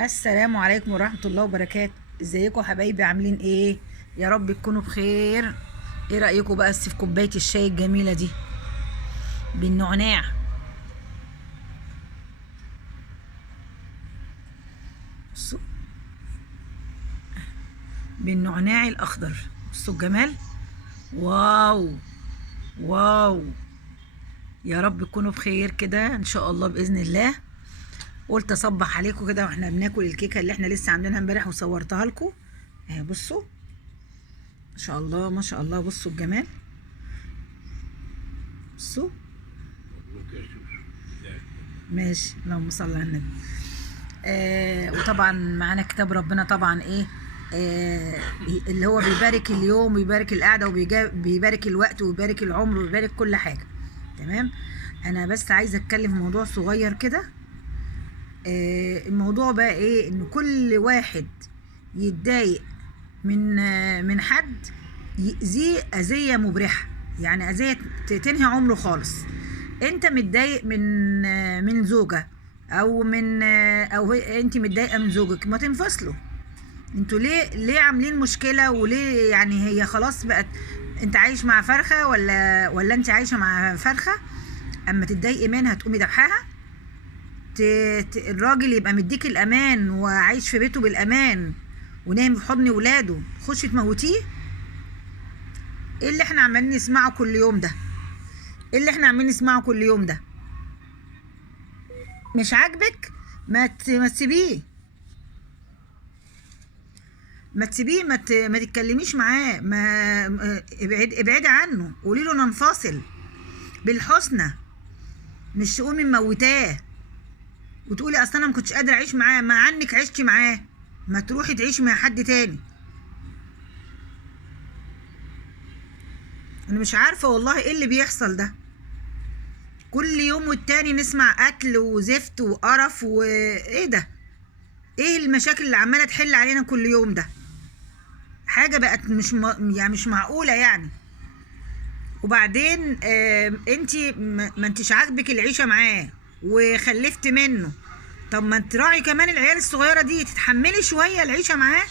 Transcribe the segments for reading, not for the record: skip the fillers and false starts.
السلام عليكم ورحمة الله وبركاته. ازيكم حبايبي؟ عاملين ايه؟ يا رب تكونوا بخير. ايه رأيكم بقى في كوباية الشاي الجميلة دي بالنعناع؟ بصوا، بالنعناع الاخضر. بصوا الجمال. واو واو. يا رب تكونوا بخير كده ان شاء الله باذن الله. قلت اصبح عليكم كده واحنا بناكل الكيكه اللي احنا لسه عاملينها امبارح وصورتها لكم اهي. بصوا ما شاء الله ما شاء الله. بصوا الجمال. بصوا. ماشي، اللهم صل على النبي. وطبعا معانا كتاب ربنا طبعا ايه، اللي هو بيبارك اليوم ويبارك القعده وبيبارك الوقت ويبارك العمر ويبارك كل حاجه. تمام. انا بس عايزه اتكلم في موضوع صغير كده. الموضوع بقى ايه؟ ان كل واحد يتضايق من حد يأذيه أذية مبرحة، يعني أذية تنهي عمره خالص. انت متضايق من زوجة او او انت متضايقة من زوجك، ما تنفصلوا. انتوا ليه عاملين مشكلة؟ وليه يعني هي خلاص بقت انت عايش مع فرخة ولا انت عايشة مع فرخة؟ اما تتضايقي منها تقومي دبحها. الراجل يبقى مديك الامان وعايش في بيته بالامان ونايم في حضن ولاده، تخشي تموتيه؟ ايه اللي احنا عمالين نسمعه كل يوم ده؟ ايه اللي احنا عمالين نسمعه كل يوم ده؟ مش عاجبك؟ ما تسيبيه. ما تتكلميش معاه. ابعدي عنه. قولي له ننفصل بالحسنى، مش تقومي مموتاه وتقولي اصل انا ما كنتش قادره اعيش معاه. مع عنك عشتي معاه، ما تروحي تعيشي مع حد تاني. انا مش عارفه والله ايه اللي بيحصل ده. كل يوم والتاني نسمع قتل وزفت وقرف وايه ده؟ ايه المشاكل اللي عماله تحل علينا كل يوم ده؟ حاجه بقت يعني مش معقوله يعني. وبعدين انتي ما انتش عاجبك العيشه معاه وخلفت منه. طب ما تراعي كمان العيال الصغيره دي، تتحملي شويه العيشه معاه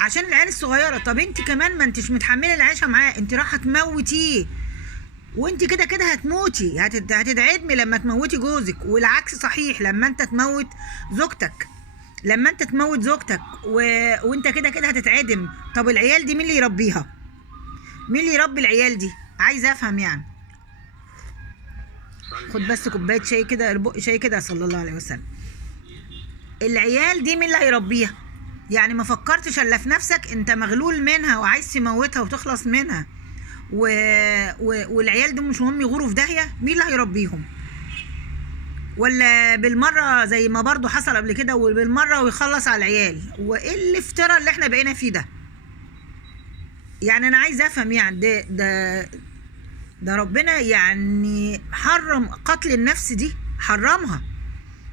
عشان العيال الصغيره. طب انت كمان ما انتش متحمله العيشه معاه، انت رايحه تموتيه. وانت كده كده هتموتي، هتتعدمي لما تموتي جوزك، والعكس صحيح لما انت تموت زوجتك. لما انت تموت زوجتك وانت كده كده هتتعدم. طب العيال دي مين اللي يربيها؟ مين اللي يربي العيال دي؟ عايزه افهم يعني. خد بس كوبايه شاي كده، بق شاي كده، صلى الله عليه وسلم. العيال دي مين اللي هيربيها؟ يعني ما فكرتش الا في نفسك؟ انت مغلول منها وعايز تموتها وتخلص منها والعيال دي مش مهم يغوروا في داهيه. مين اللي هيربيهم؟ ولا بالمره زي ما برضو حصل قبل كده وبالمره ويخلص على العيال؟ وايه الافتراء اللي احنا بقينا فيه ده؟ يعني انا عايز افهم يعني. ده ربنا يعني حرم قتل النفس دي، حرمها.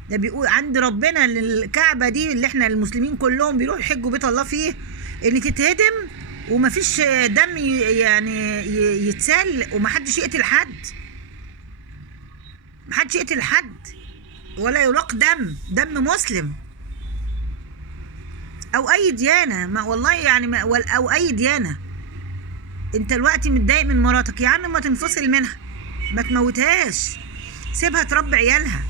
ده بيقول عند ربنا الكعبة دي اللي احنا المسلمين كلهم بيروحوا يحجوا بيت الله فيه، ان تتهدم ومفيش دم يعني يتسال، ومحدش يقتل حد. محدش يقتل حد ولا يراق دم مسلم او اي ديانة. ما والله يعني ما او اي ديانة. انت دلوقتي متضايق من مراتك، يا عم ما تنفصل منها، ما تموتهاش، سيبها تربي عيالها،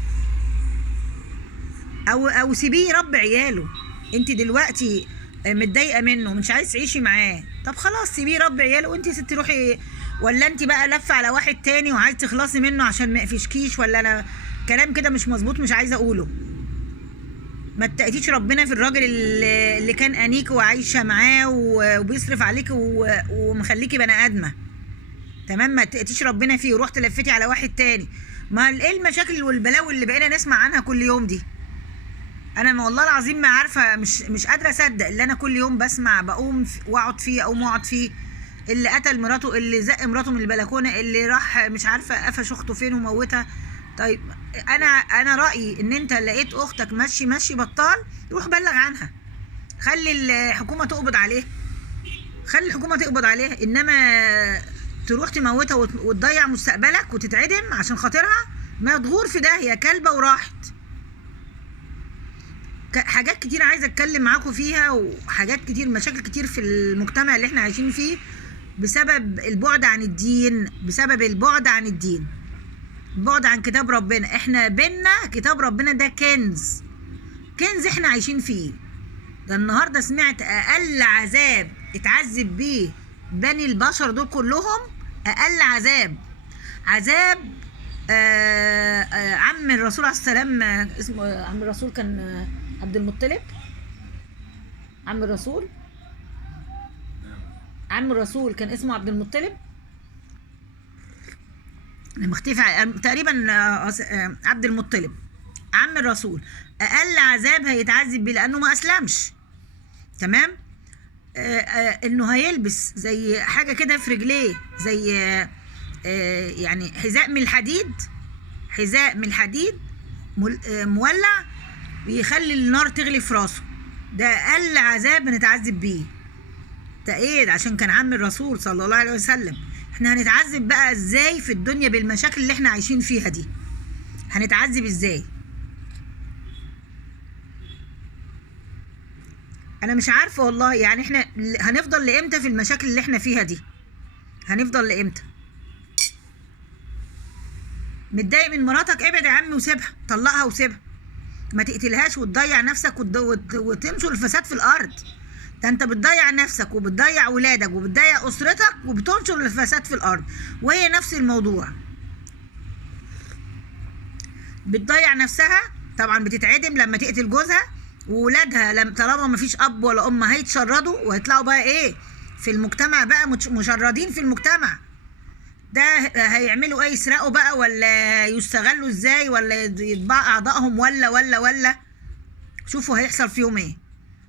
او سيبيه يربي عياله. انت دلوقتي متضايقه منه ومش عايز تعيشي معاه، طب خلاص سيبيه يربي عياله وانت يا ستي روحي. ولا انت بقى لفه على واحد تاني وعايز تخلصي منه عشان ما يقفشكيش؟ ولا انا كلام كده مش مظبوط مش عايزه اقوله؟ ما تأتيش ربنا في الراجل اللي كان انيك وعايشه معاه وبيصرف عليك ومخليكي بني ادمه. تمام. ما تأتيش ربنا فيه ورحت لفتي على واحد تاني. ما ايه المشاكل والبلاوي اللي بقينا نسمع عنها كل يوم دي؟ انا والله العظيم ما عارفه، مش قادره اصدق اللي انا كل يوم بسمع. بقوم واقعد فيه او ما اقعد فيه. اللي قتل مراته، اللي زق مراته من البلكونه، اللي راح مش عارفه قفش اخته فين وموتها. طيب انا رايي ان انت لقيت اختك ماشي بطال، روح بلغ عنها. خلي الحكومه تقبض عليه. خلي الحكومه تقبض عليه. انما تروح تموتها وتضيع مستقبلك وتتعدم عشان خاطرها؟ ما تغور في داهيه كلبه وراحت. حاجات كتير عايزه اتكلم معاكم فيها، وحاجات كتير، مشاكل كتير في المجتمع اللي احنا عايشين فيه بسبب البعد عن الدين، بسبب البعد عن الدين، البعد عن كتاب ربنا. احنا بينا كتاب ربنا ده كنز، كنز احنا عايشين فيه. ده النهارده سمعت اقل عذاب اتعذب بيه بني البشر دول كلهم، اقل عذاب عم الرسول عليه السلام، اسمه عم الرسول كان عبد المطلب. عم الرسول كان اسمه عبد المطلب، مختفي تقريبا. عبد المطلب عم الرسول اقل عذاب هيتعذب بيه لانه ما اسلمش. تمام. انه هيلبس زي حاجه كده في رجليه، زي يعني حذاء من الحديد مولع، ويخلي النار تغلي في راسه. ده اقل عذاب هنتعذب بيه. ده ايه؟ عشان كان عم الرسول صلى الله عليه وسلم. احنا هنتعذب بقى ازاي في الدنيا بالمشاكل اللي احنا عايشين فيها دي؟ هنتعذب ازاي؟ انا مش عارفه والله. يعني احنا هنفضل لامتى في المشاكل اللي احنا فيها دي؟ هنفضل لامتى؟ متضايق من مراتك؟ ابعد يا عم وسيبها، طلقها وسيبها، ما تقتلهاش وتضيع نفسك وتنشر الفساد في الارض. ده انت بتضيع نفسك وبتضيع ولادك وبتضيع اسرتك وبتنشر الفساد في الارض. وهي نفس الموضوع، بتضيع نفسها طبعا، بتتعدم لما تقتل جوزها، وولادها طالما ما فيش اب ولا ام هيتشردوا ويطلعوا بقى ايه في المجتمع، بقى مشردين في المجتمع. ده هيعملوا ايه؟ يسرقوا بقى، ولا يستغلوا ازاي، ولا يطبع اعضائهم، ولا شوفوا هيحصل فيهم ايه.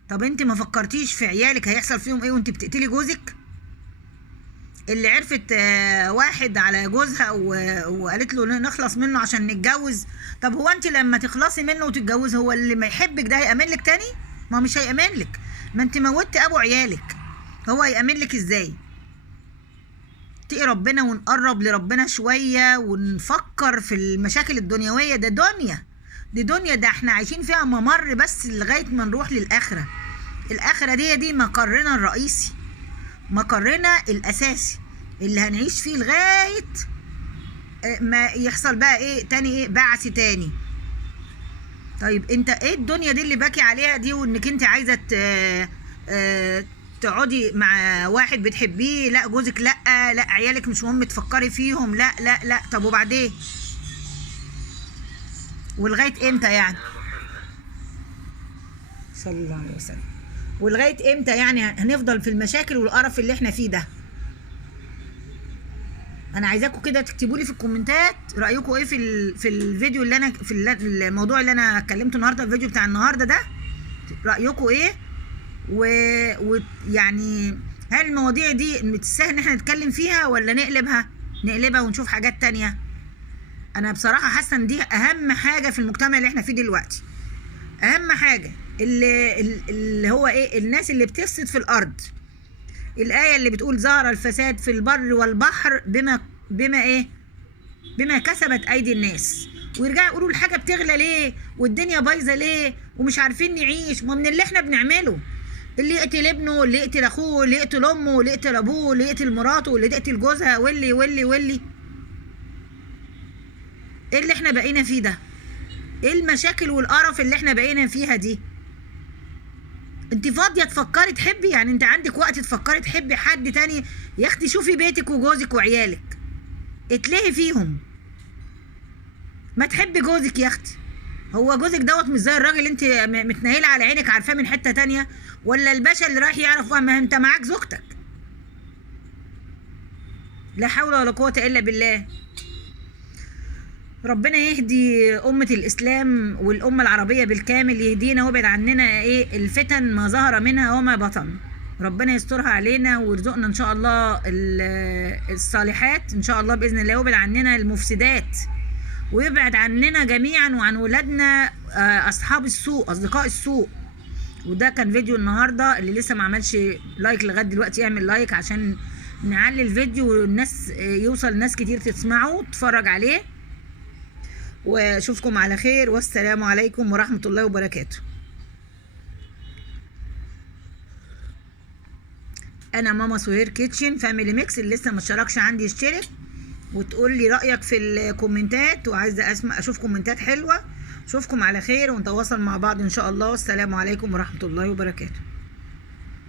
طب انت ما فكرتيش في عيالك هيحصل فيهم ايه وانت بتقتلي جوزك؟ اللي عرفت واحد على جوزها وقالت له نخلص منه عشان نتجوز. طب هو انت لما تخلصي منه وتتجوز، هو اللي ما يحبك ده هيأمن لك تاني؟ ما مش هيأمن لك، ما انت موتي ابو عيالك، هو هيأمن لك ازاي؟ اتقي ربنا ونقرب لربنا شويه ونفكر في المشاكل الدنيويه. ده دنيا، ده احنا عايشين فيها ممر بس لغايه ما نروح للاخره. الاخره دي مقرنا الرئيسي، مقرنا الاساسي اللي هنعيش فيه لغايه ما يحصل بقى ايه تاني، ايه بعث تاني. طيب انت ايه الدنيا دي اللي باكي عليها دي، وانك انت عايزه تقعدي مع واحد بتحبيه؟ لا جوزك، لا عيالك مش مهم تفكري فيهم، لا. طب وبعدين؟ ولغايه امتى يعني؟ صلى الله عليه وسلم. ولغايه امتى يعني هنفضل في المشاكل والقرف اللي احنا فيه ده؟ انا عايزاكم كده تكتبوا لي في الكومنتات رايكم ايه في الفيديو اللي انا في الموضوع اللي انا اتكلمته النهارده، الفيديو بتاع النهارده ده، رايكم ايه؟ ويعني هل المواضيع دي تستاهل ان احنا نتكلم فيها، ولا نقلبها ونشوف حاجات تانية؟ انا بصراحه حاسه ان دي اهم حاجه في المجتمع اللي احنا فيه دلوقتي. اهم حاجه اللي هو ايه؟ الناس اللي بتفسد في الارض. الايه اللي بتقول ظهر الفساد في البر والبحر بما كسبت ايدي الناس، ويرجعوا يقولوا الحاجه بتغلى ليه والدنيا بايظه ليه ومش عارفين نعيش. ما من اللي احنا بنعمله، اللي يقتل ابنه، اللي يقتل اخوه، اللي يقتل امه، اللي يقتل ابوه، اللي يقتل مراته، اللي يقتل جوزها، واللي ايه اللي احنا بقينا فيه ده؟ ايه المشاكل والقرف اللي احنا بقينا فيها دي؟ انت فاضيه تفكري تحبي؟ يعني انت عندك وقت تفكري تحبي حد تاني؟ يا اختي شوفي بيتك وجوزك وعيالك، اتلهي فيهم. ما تحبي جوزك يا اختي. هو جوزك دوت مش زي الراجل انت متنيله على عينك عارفاه من حته تانيه، ولا الباشا اللي رايح يعرف ما انت معاك زوجتك. لا حول ولا قوه الا بالله. ربنا يهدي أمة الإسلام والأمة العربية بالكامل، يهدينا ويبعد عننا ايه الفتن ما ظهر منها وما بطن. ربنا يسترها علينا ويرزقنا إن شاء الله الصالحات إن شاء الله بإذن الله، ويبعد عننا المفسدات، ويبعد عننا جميعا وعن ولادنا أصحاب السوء، أصدقاء السوء. وده كان فيديو النهاردة. اللي لسه ما عملش لايك لغاية دلوقتي يعمل لايك عشان نعلي الفيديو والناس يوصل ناس كتير تسمعه وتتفرج عليه. واشوفكم على خير، والسلام عليكم ورحمة الله وبركاته. انا ماما سهير كيتشن فاميلي ميكس. اللي لسه ما اشتركش عندي يشترك وتقول لي رايك في الكومنتات، وعايزه اسمع اشوف كومنتات حلوه. اشوفكم على خير ونتواصل مع بعض ان شاء الله. والسلام عليكم ورحمه الله وبركاته.